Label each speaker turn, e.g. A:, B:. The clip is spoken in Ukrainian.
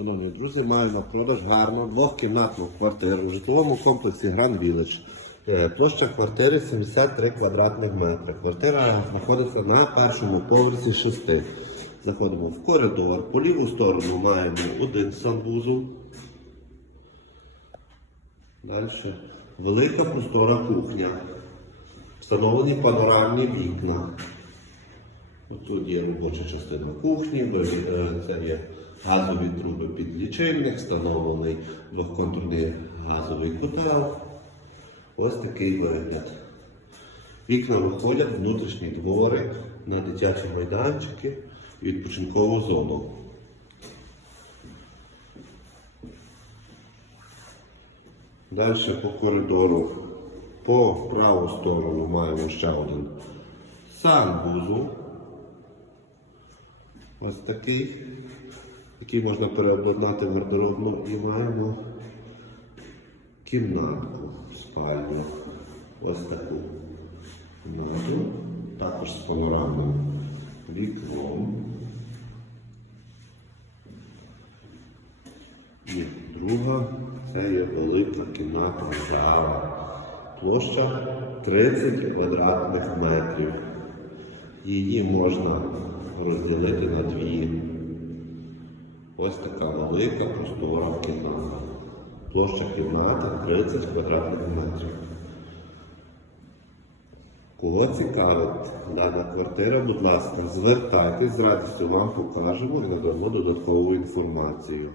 A: Шановні друзі, маю на продаж гарну двохкімнатну квартиру в житловому комплексі Grand Village. Е, Площа квартири 73 квадратних метри. Квартира знаходиться на першому поверсі шести. Заходимо в коридор. По ліву сторону маємо один санвузол. Далі велика простора кухня. Встановлені панорамні вікна. Тут є робоча частина кухні, е, це є газові труби під лічильник, встановлений двохконтурний газовий котел. Ось такий вигляд. Вікна виходять внутрішні двори на дитячі майданчики і відпочинкову зону. Далі по коридору по праву сторону маємо ще один санвузол. Ось такий, який можна переобладнати в гардеробну і маємо кімнатку, спальню. Ось таку кімнату, також з панорамним вікном. І друга це є велика кімнатна зала. Площа 30 квадратних метрів. Її можна розділити на дві. Ось така велика простора кімната. Площа кімнати 30 квадратних метрів. Кого цікавить дана квартира, будь ласка, звертайтесь, з радістю вам покажемо і надамо додаткову інформацію.